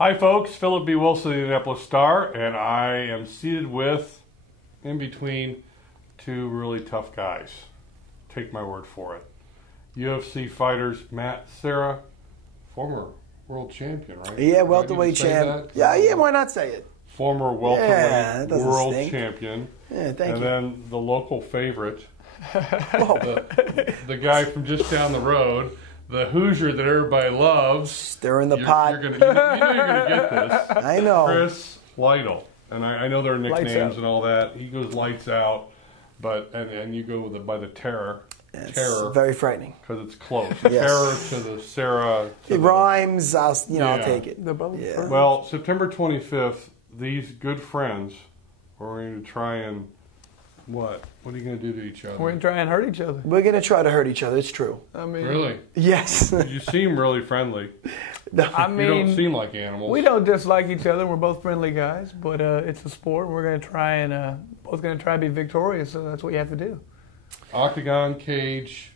Hi folks, Phillip B. Wilson, the Indianapolis Star, and I am seated with, in between, two really tough guys. Take my word for it. UFC fighters Serra, former world champion, right? Yeah, welterweight champ. Yeah, why not say it? Former welterweight world champion. Yeah, thank and you. And then the local favorite, the guy from just down the road, the Hoosier that everybody loves. Stirring the pot. You know you're going to get this. I know. Chris Lytle. And I know their nicknames and all that. He goes lights out, and you go by the terror. It's terror. Very frightening. Because it's close. Yes. Terror to the Serra. It rhymes. I'll take it. Yeah. Well, September 25th, these good friends are going to try and what? What are you going to do to each other? We're going to try and hurt each other. We're going to try to hurt each other. It's true. I mean, really? Yes. You seem really friendly. I mean, you don't seem like animals. We don't dislike each other. We're both friendly guys, but it's a sport. We're going to try and both going to try to be victorious. So that's what you have to do. Octagon cage.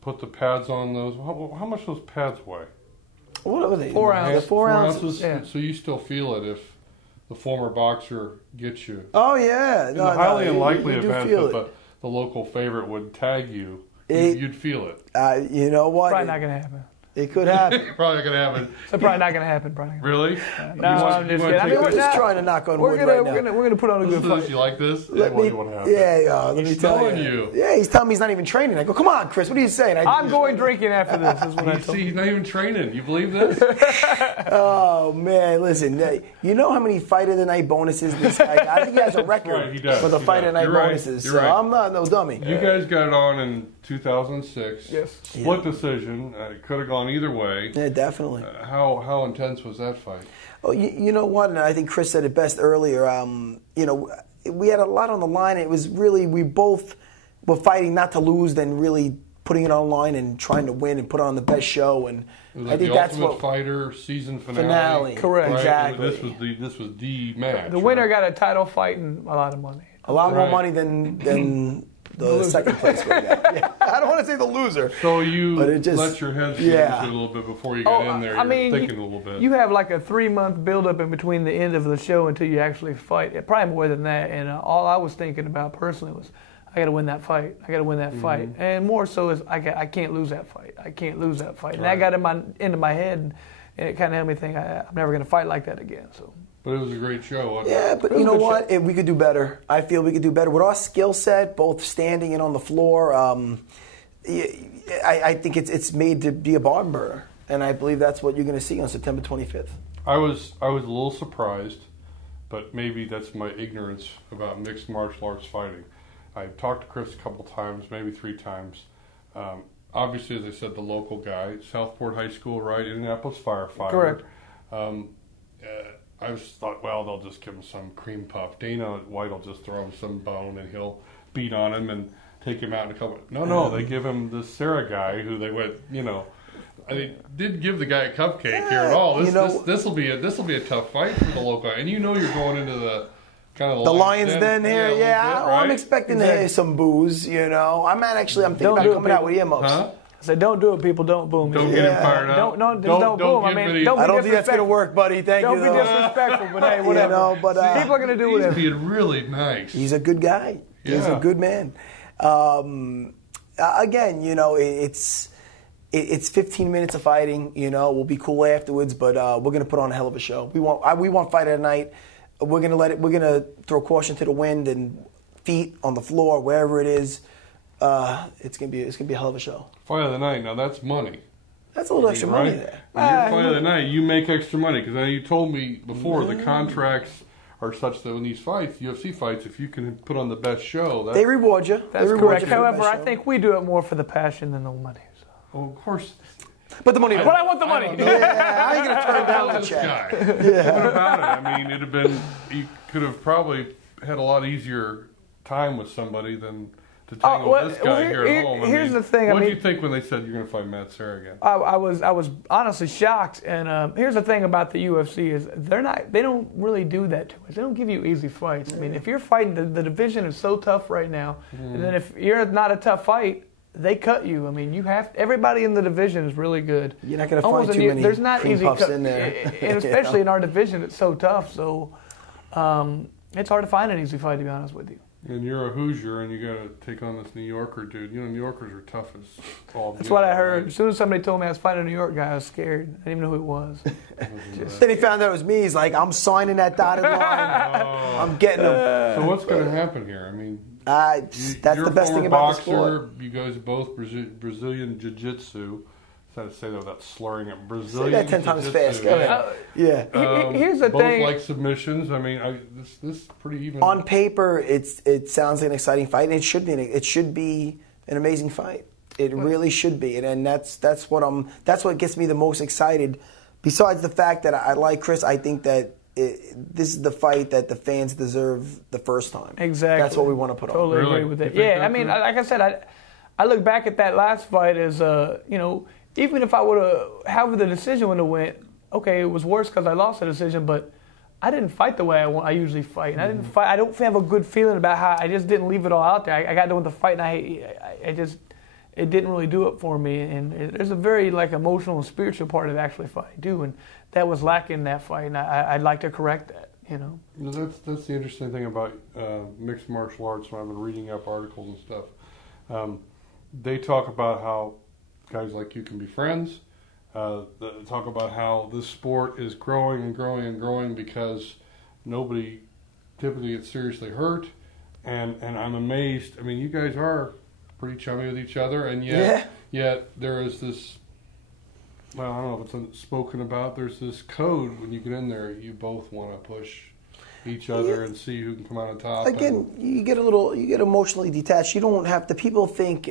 Put the pads on those. How much those pads weigh? What are they? 4 ounces. 4 ounces. Yeah. So you still feel it if the former boxer gets you. Oh yeah. In the highly unlikely event that the local favorite would tag you, you'd feel it. You know what? Probably not going to happen. It could happen. Probably not going to happen. So probably not going to happen. Probably. Really? No, I'm just kidding. I mean, we're just trying to knock on wood right now. We're going to put on a good fight. You like this? Let me tell you. Yeah, he's telling me he's not even training. I go, come on, Chris, what are you saying? I'm going drinking after this. Is what I told he's not even training. You believe this? Oh, man, listen. You know how many Fight of the Night bonuses this guy got? I think he has a record for the Fight of the Night bonuses. You're right. I'm not no dummy. You guys got it on in 2006. Yes. Split decision. It could have gone either way. Yeah, definitely. How intense was that fight? Oh, you know what? And I think Chris said it best earlier. We had a lot on the line. It was really, we both were fighting not to lose, then really putting it on the line and trying to win and put on the best show. And I think that's what Fighter season finale. Correct. Right? Exactly. This was the match. The winner got a title fight and a lot of money. A lot more money than the second place winner got. Yeah. I don't want to say the loser. So you let your head sit a little bit before you get in there. You're thinking a little bit. You have like a 3-month build-up in between the end of the show until you actually fight. Probably more than that. And all I was thinking about personally was, I got to win that fight. I got to win that fight. And more so is I can't lose that fight. I can't lose that fight. And that got into my head, and it kind of helped me think I'm never going to fight like that again. So. But it was a great show, wasn't it? Yeah, but you know what? We could do better. I feel we could do better. With our skill set, both standing and on the floor, I think it's made to be a barn burner. And I believe that's what you're going to see on September 25th. I was a little surprised, but maybe that's my ignorance about mixed martial arts fighting. I talked to Chris a couple times, maybe 3 times. Obviously, as I said, the local guy, Southport High School, right? Indianapolis firefighter. Correct. I just thought, well, they'll just give him some cream puff. Dana White will just throw him some bone and he'll beat on him and take him out in a couple. No, they give him this Serra guy who they went, I mean, didn't give the guy a cupcake here at all. This will be a tough fight for the local, and you're going into the kind of the Lions Den here. Yeah, I'm expecting to hear some boos. I'm thinking about coming out with earmuffs. Huh? I said, don't do it, people. Don't boom. Don't get him fired up. Don't boom. I don't think that's going to work, buddy. Thank you. Don't be disrespectful, but hey, whatever. People are going to do whatever. He's being really nice. He's a good guy. Yeah. He's a good man. Again, it's 15 minutes of fighting. We'll be cool afterwards, but we're going to put on a hell of a show. We want fight of the night. We're going to throw caution to the wind and feet on the floor, wherever it is. It's gonna be a hell of a show. Fight of the night. Now that's money. That's a little extra money there. When you're fight of the night, you make extra money because you told me before the contracts are such that in these fights, UFC fights, if you can put on the best show, they reward you. That's correct. However, I think we do it more for the passion than the money. So. Well, of course. But the money. But I want the money. How are you gonna turn down the check? What about it? I mean, you could have probably had a lot easier time with somebody than to tangle this guy here at home. Here's the thing. What did you think when they said you're going to fight Serra again? I was honestly shocked. And here's the thing about the UFC is they don't really do that to us. They don't give you easy fights. I mean, if you're fighting, the division is so tough right now. And then if you're not a tough fight, they cut you. I mean, everybody in the division is really good. You're not going to find too many there's not cream easy puffs in there. And especially in our division, it's so tough. So it's hard to find an easy fight, to be honest with you. And you're a Hoosier, and you got to take on this New Yorker dude. You know, New Yorkers are tough as all. That's what I heard. As soon as somebody told me I was fighting a New York guy, I was scared. I didn't even know who it was. Then he found out it was me. He's like, I'm signing that dotted line. I'm getting him. So what's going to happen here? I mean, that's the best thing about the sport. You guys are both Brazilian Jiu-Jitsu. I had to say that without slurring it. Brazilian. Say that 10 times fast. Go ahead. Yeah. Here's the both thing. Both like submissions. I mean, this is pretty even. On paper, it sounds like an exciting fight, and it should be. It should be an amazing fight. It really should be, and that's what gets me the most excited. Besides the fact that I like Chris, I think that this is the fight that the fans deserve the first time. Exactly. That's what we want to put on. Totally agree with it. Yeah, I mean, like I said, I look back at that last fight as even if I would have, however the decision would have went, okay, it was worse because I lost the decision, but I didn't fight the way I usually fight. And I didn't fight. I don't have a good feeling about how I just didn't leave it all out there. I got done with the fight, and it didn't really do it for me. And there's a very emotional and spiritual part of actually fighting too, and that was lacking in that fight. And I'd like to correct that. That's the interesting thing about mixed martial arts. When I've been reading up articles and stuff, they talk about how guys like you can be friends. They talk about how this sport is growing and growing and growing because nobody typically gets seriously hurt. And I'm amazed. I mean, you guys are pretty chummy with each other, and yet there is this. Well, I don't know if it's unspoken about. There's this code when you get in there. You both want to push each other and see who can come out on top. Again, you get emotionally detached. You don't have to. People think.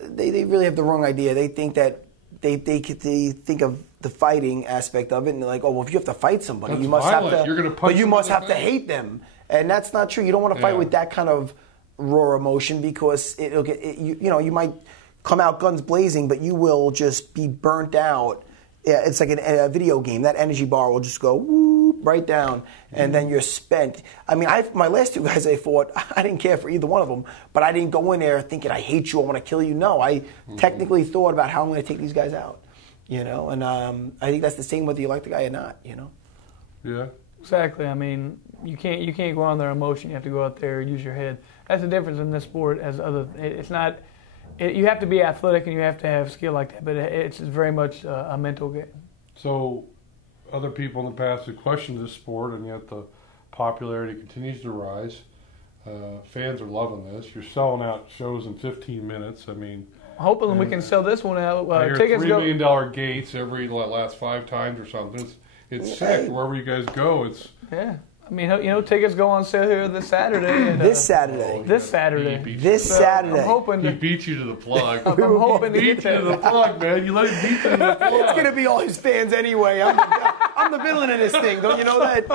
They really have the wrong idea. They think that they think of the fighting aspect of it, and they're like, oh, well, if you have to fight somebody, that's you must violent. have to. You're gonna punch but you must have to hate them, and that's not true. You don't want to fight with that kind of raw emotion because it'll get you might come out guns blazing, but you will just be burnt out. Yeah, it's like a video game. That energy bar will just go whoop right down, and then you're spent. I mean, my last two guys I fought, I didn't care for either one of them, but I didn't go in there thinking I hate you, I want to kill you. No, I technically thought about how I'm going to take these guys out, And I think that's the same whether you like the guy or not, Yeah. Exactly. I mean, you can't go on their emotion. You have to go out there and use your head. That's the difference in this sport. It's not. You have to be athletic and you have to have skill like that, but it's very much a mental game. So, other people in the past have questioned this sport, and yet the popularity continues to rise. Fans are loving this. You're selling out shows in 15 minutes. I mean, hoping we can sell this one out. I hear $3 million gates every last 5 times or something. It's sick. Wherever you guys go, it's I mean, tickets go on sale here this Saturday. And, this Saturday. This Saturday. Saturday. I'm hoping he beat you to the plug. I'm hoping to beat you to the plug, man. You let him beat you to the plug. It's gonna be all his fans anyway. I'm the villain in this thing. Don't you know that?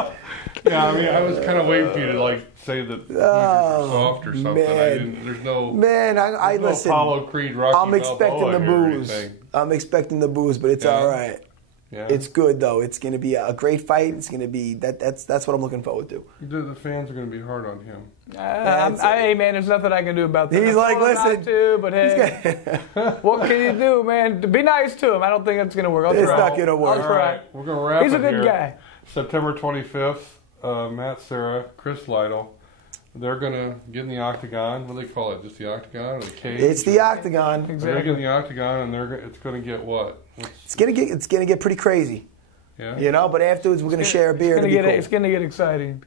Yeah, I mean, I was kind of waiting for you to say that you're soft or something. There's no. Man, I listen. No Apollo Creed, Rocky I'm expecting the booze. I'm expecting the booze, but it's all right. Yeah. It's good though. It's going to be a great fight. It's going to be that's what I'm looking forward to. The fans are going to be hard on him. Hey man, there's nothing I can do about that. He's like, listen, not to, but hey, what can you do, man? Be nice to him. I don't think it's going to work. It's not going to work. I'll try. Right, we're going to wrap. He's a good guy. September 25th, Matt, Serra, Chris Lytle. They're going to get in the Octagon. What do they call it? Just the Octagon or the cage? It's the Octagon. Exactly. They're going to get in the Octagon, and it's going to get what? It's gonna get pretty crazy. Yeah. But afterwards we're gonna share a beer. It's gonna get exciting.